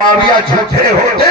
معاویہ جھوٹے ہوتے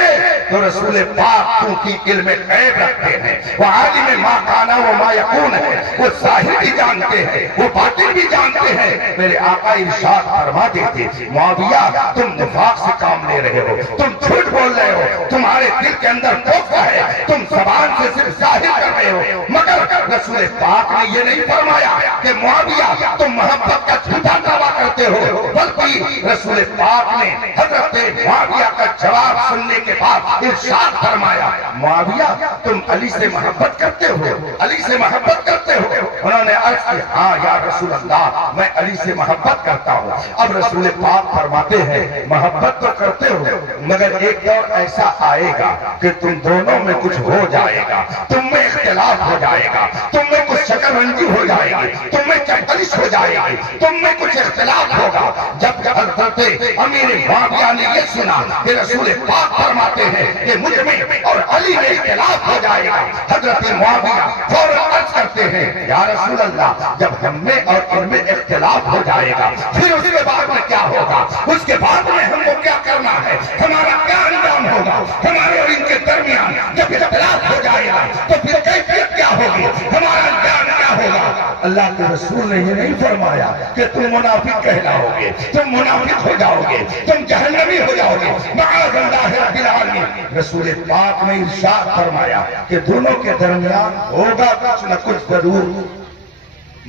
تو رسول پاک کی علم غیب رکھتے ہیں، وہ عالم ما کانا و ما یکون ہے، وہ ظاہر بھی جانتے ہیں وہ باطن بھی جانتے ہیں۔ میرے آقا ارشاد فرماتے تھے معاویہ تم نفاق سے کام لے رہے ہو، تم جھوٹ بول رہے ہو، تمہارے دل کے اندر کفر ہے، تم زبان سے صرف ظاہر کر رہے ہو۔ مگر رسول پاک نے یہ نہیں فرمایا کہ معاویہ تم محبت کا جھوٹا دعویٰ کرتے ہو، بلکہ رسول پاک نے حضرت معاویہ کا جواب سننے کے بعد ارشاد فرمایا معاویہ تم علی سے محبت کرتے ہو، علی سے محبت کرتے ہو؟ انہوں نے عرض کی ہاں یا رسول اللہ میں علی سے محبت کرتا ہوں۔ اب رسول پاک فرماتے ہیں محبت تو کرتے ہو مگر ایک دور ایسا آئے گا کہ تم دونوں میں کچھ ہو جائے گا، تم میں اختلاف ہو جائے گا، تم میں کچھ شکر رنجی ہو جائے گی، تم میں چپلش ہو جائے گی، تم میں کچھ اختلاف ہوگا۔ جب حضرت امیر معاویہ نے یہ سنا کہ رسول پاک فرماتے ہیں کہ مجھ میں اور علی میں اختلاف ہو جائے گا، حضرت معاویہ فوراً عرض کرتے ہیں یا رسول اللہ جب ہم میں اور ان میں اختلاف ہو جائے گا پھر اس کے بعد میں کیا ہوگا؟ اس کے بعد میں ہم کو کیا کرنا ہے؟ ہمارا کیا انجام ہوگا؟ ہمارے اور ان کے درمیان جب اختلاف ہو جائے گا تو پھر کیفیت کیا ہوگی؟ ہمارا انجام کیا ہوگا؟ اللہ کے رسول نے یہ نہیں فرمایا کہ تم منافق کہلاؤ گے، تم منافق ہو جاؤ گے، تم جہنمی ہو جاؤ گے، معاذ اللہ رب العالمین۔ رسول پاک نے ارشاد فرمایا کہ دونوں کے درمیان ہوگا کچھ نہ کچھ ضرور،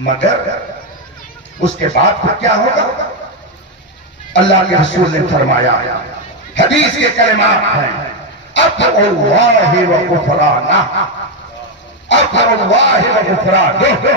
مگر اس کے بعد پھر کیا ہوگا؟ اللہ کے رسول نے فرمایا حدیث کے کلمات ہیں اطیعوا اللہ و غفرانہ، اطیعوا اللہ و غفرانہ۔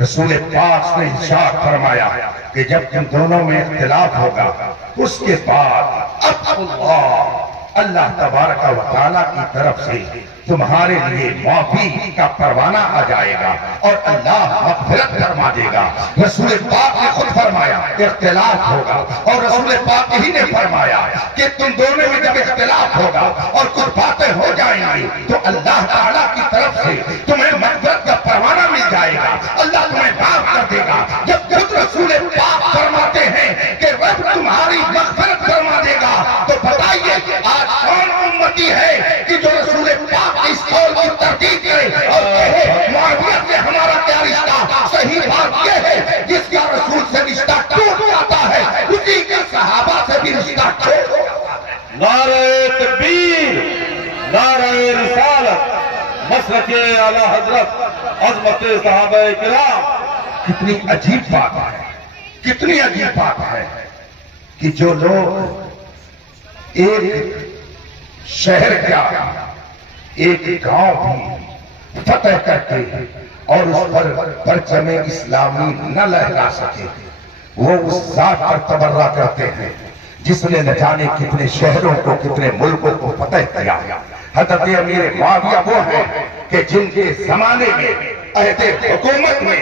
رسول پاک نے ارشاد فرمایا کہ جب تم دونوں میں اختلاف ہوگا اس کے بعد اطیعوا اللہ تبارک و تعالیٰ کی طرف سے تمہارے لیے معافی کا پروانہ آ جائے گا اور اللہ مغفرت فرما دے گا۔ رسول پاک نے خود فرمایا اختلاف ہوگا اور رسول پاک ہی نے فرمایا کہ تم دونوں میں جب اختلاف ہوگا اور کچھ باتیں ہو جائیں گی تو اللہ تعالیٰ کی طرف سے تمہیں مغفرت کا پروانہ مل جائے گا، اللہ تمہیں معاف کر دے گا۔ جب خود رسول پاک فرماتے ہیں کہ رب تمہاری مغفرت فرما دے گا تو بتائیے آج کون امتی ہے کہ جو رسول پاک اس قول کی تردید کرے اور کہے معاویہ سے ہمارا کیا رشتہ؟ صحیح بات یہ ہے جس کا رسول سے رشتہ ٹوٹ جاتا ہے اسی کے صحابہ سے بھی رشتہ ٹوٹ جاتا ہے۔ نعرہ تکبیر، نعرہ رسالت، مسلک اعلی حضرت، عظمت صحابہ کرام۔ کتنی عجیب بات ہے، کتنی عجیب بات ہے کہ جو لوگ ایک شہر کا ایک گاؤں بھی فتح کرتے ہیں اور اس پر پرچم اسلامی نہ لہرا سکے وہ اس ذات پر تبرہ کرتے ہیں جس نے نہ جانے کتنے شہروں کو کتنے ملکوں کو فتح کیا۔ حضرت امیر معاویہ وہ ہیں کہ جن کے زمانے میں عہد حکومت میں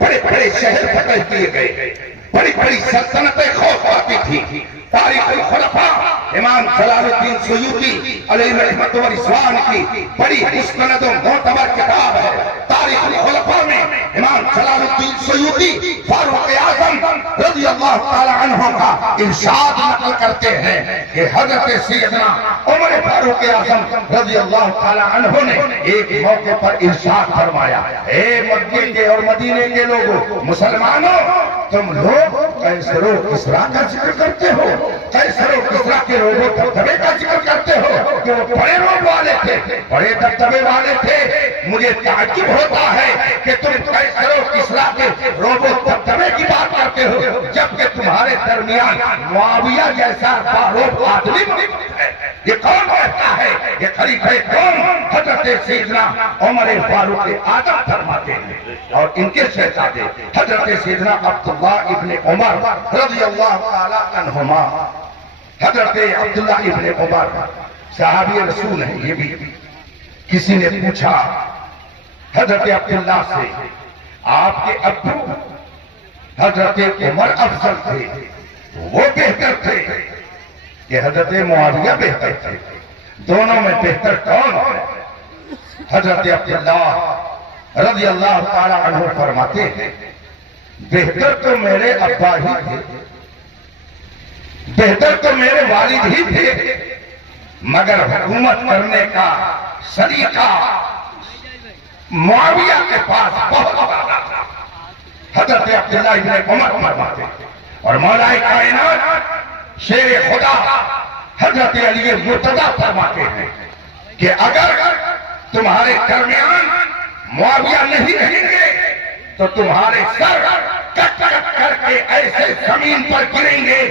بڑے بڑے شہر فتح کیے گئے، بڑی بڑی سلطنتیں خوف آتی تھی۔ تاریخ الخلفاء امام جلال الدین سیوطی علیہ رحمت و رضوان کی بڑی مستند و معتبر کتاب ہے۔ تاریخ الخلفاء میں امام جلال الدین سیوطی فاروق اعظم رضی اللہ تعالی عنہ کا ارشاد نقل کرتے ہیں کہ حضرت سیدنا عمر فاروق اعظم رضی اللہ تعالی عنہ نے ایک موقع پر ارشاد فرمایا اے مکے کے اور مدینے کے لوگوں، مسلمانوں، تم لوگ قیصر و کسریٰ کا ذکر کرتے ہو، قیصر و کسریٰ کے روب و دبدبے کا ذکر کرتے ہو کہ وہ بڑے روب والے تھے، بڑے دبدبے والے تھے۔ مجھے تعجب ہوتا ہے کہ تم قیصر و کسریٰ کے روب و دبدبے کی بات کرتے ہو جبکہ تمہارے درمیان معاویہ جیسا باروب آدمی موجود ہے۔ یہ کون کہتا ہے؟ یہ خلیفہ کون؟ حضرت سیدنا عمر فاروق اعظم فرماتے ہیں اور ان کے شہزادے حضرت سیدنا عبداللہ ابن عمر رضی اللہ تعالی عنہما۔ حضرت عبداللہ ابن عمر صحابی رسول ہیں، یہ بھی کسی نے پوچھا حضرت عبداللہ سے آپ کے ابو حضرت عمر افضل تھے، وہ بہتر تھے کہ حضرت معاویہ بہتر تھے؟ دونوں میں بہتر کون ہے؟ حضرت عبداللہ رضی اللہ تعالی عنہ فرماتے ہیں بہتر تو میرے ابا ہی تھے، بہتر تو میرے والد ہی تھے، مگر حکومت کرنے کا سلیقہ معاویہ کے پاس بہت زیادہ تھا۔ حضرت عبداللہ ابن عمر فرماتے اور مولا کائنات شیر خدا حضرت علی مرتضیٰ فرماتے ہیں کہ اگر تمہارے درمیان معاویہ نہیں رہیں گے تو تمہارے سر کٹ کٹ کر کے ایسے زمین پر گریں گے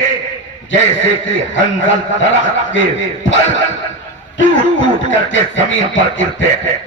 جیسے کہ حنظل درخت کے پھل ٹوٹ ٹوٹ کر کے زمین پر گرتے ہیں۔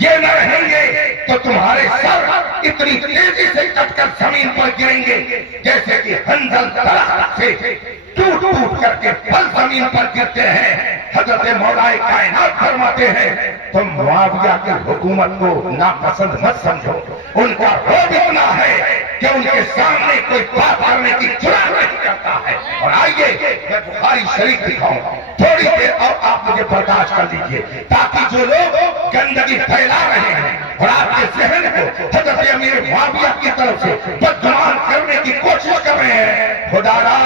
یہ نہ رہیں گے تو تمہارے سر اتنی تیزی سے کٹ کر زمین پر گریں گے جیسے کہ حنظل درخت سے ٹوٹ ٹوٹ کر کے پھل زمین پر گرتے ہیں۔ حضرت مولا کائنات فرماتے ہیں تم معاویہ کی حکومت کو ناپسند مت سمجھو، ان کا روب اتنا ہے کہ ان کے سامنے کوئی بات کرنے کی جرات نہیں کرتا ہے۔ اور آئیے میں بخاری شریف دکھاؤں تھوڑی دیر اور آپ مجھے برداشت کر لیجئے تاکہ جو لوگ گندگی پھیلا رہے ہیں اور آپ کے ذہن کو حضرت امیر معاویہ کی طرف سے بدگمان کرنے کی کوشش کر رہے ہیں، خدا را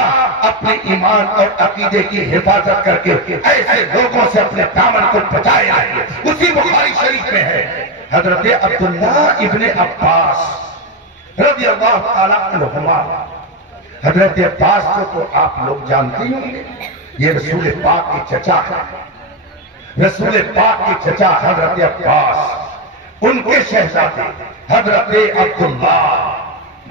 اپنے ایمان اور عقیدے کی حفاظت کر کے ایسے لوگوں سے اپنے دامن کو بچائے رہے۔ اسی بخاری شریف میں ہے حضرت عبداللہ ابن عباس رضی اللہ تعالیٰ عنہما، حضرت عباس کو تو آپ لوگ جانتے ہوں گے، یہ رسول پاک کے چچا ہے۔ رسول پاک کے چچا حضرت عباس، ان کے شہزادے حضرت عبداللہ،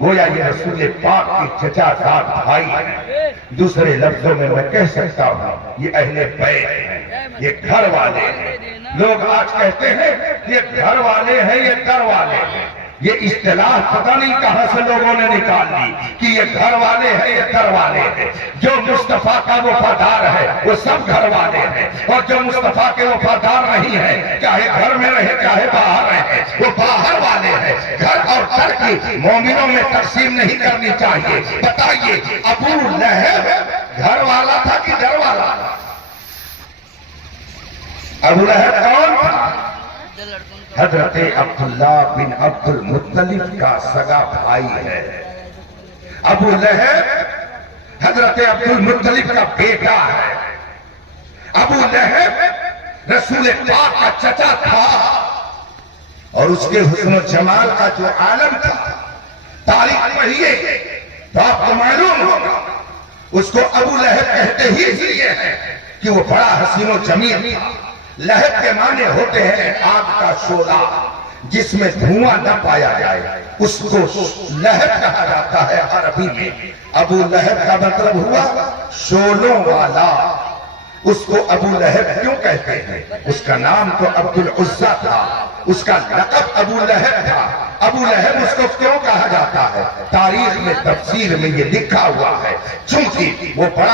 گویا یہ رسول پاک کے چچا زاد بھائی ہیں۔ دوسرے لفظوں میں کہہ سکتا ہوں یہ اہل بیت ہیں، یہ گھر والے ہیں۔ لوگ آج کہتے ہیں یہ گھر والے ہیں، یہ در والے ہیں۔ یہ اصطلاح پتہ نہیں کہاں سے لوگوں نے نکال لی کہ یہ گھر والے ہیں، یہ در والے ہیں۔ جو مصطفیٰ کا وفادار ہے وہ سب گھر والے ہیں، اور جو مصطفیٰ کے وفادار نہیں ہے چاہے گھر میں رہے چاہے باہر رہے وہ باہر والے ہیں۔ گھر اور در کی مومنوں میں تقسیم نہیں کرنی چاہیے۔ بتائیے ابو لہب گھر والا تھا کہ در والا تھا؟ ابو لہب کون تھا؟ حضرت عبداللہ بن عبد المطلب کا سگا بھائی ہے۔ ابو لہب حضرت عبد المطلب کا بیٹا ہے۔ ابو لہب رسول پاک کا چچا تھا، اور اس کے حسن و جمال کا جو عالم تھا، تاریخ پڑھیے تو آپ کو معلوم ہوگا اس کو ابو لہب کہتے ہی اس لیے ہے کہ وہ بڑا حسین و جمیل تھا۔ لہب کے معنی ہوتے ہیں آگ کا شعلہ جس میں دھواں نہ پایا جائے، اس کو لہب کہا جاتا ہے عربی میں۔ ابو لہب کا مطلب ہوا شعلوں والا۔ اس کو ابو لہب کیوں کہتے ہیں؟ اس کا نام تو عبد العزہ تھا، اس کا لقب ابو لہب تھا۔ ابو لہب اس کو کیوں کہا جاتا ہے؟ تاریخ میں تفسیر میں یہ لکھا ہوا ہے چونکہ وہ بڑا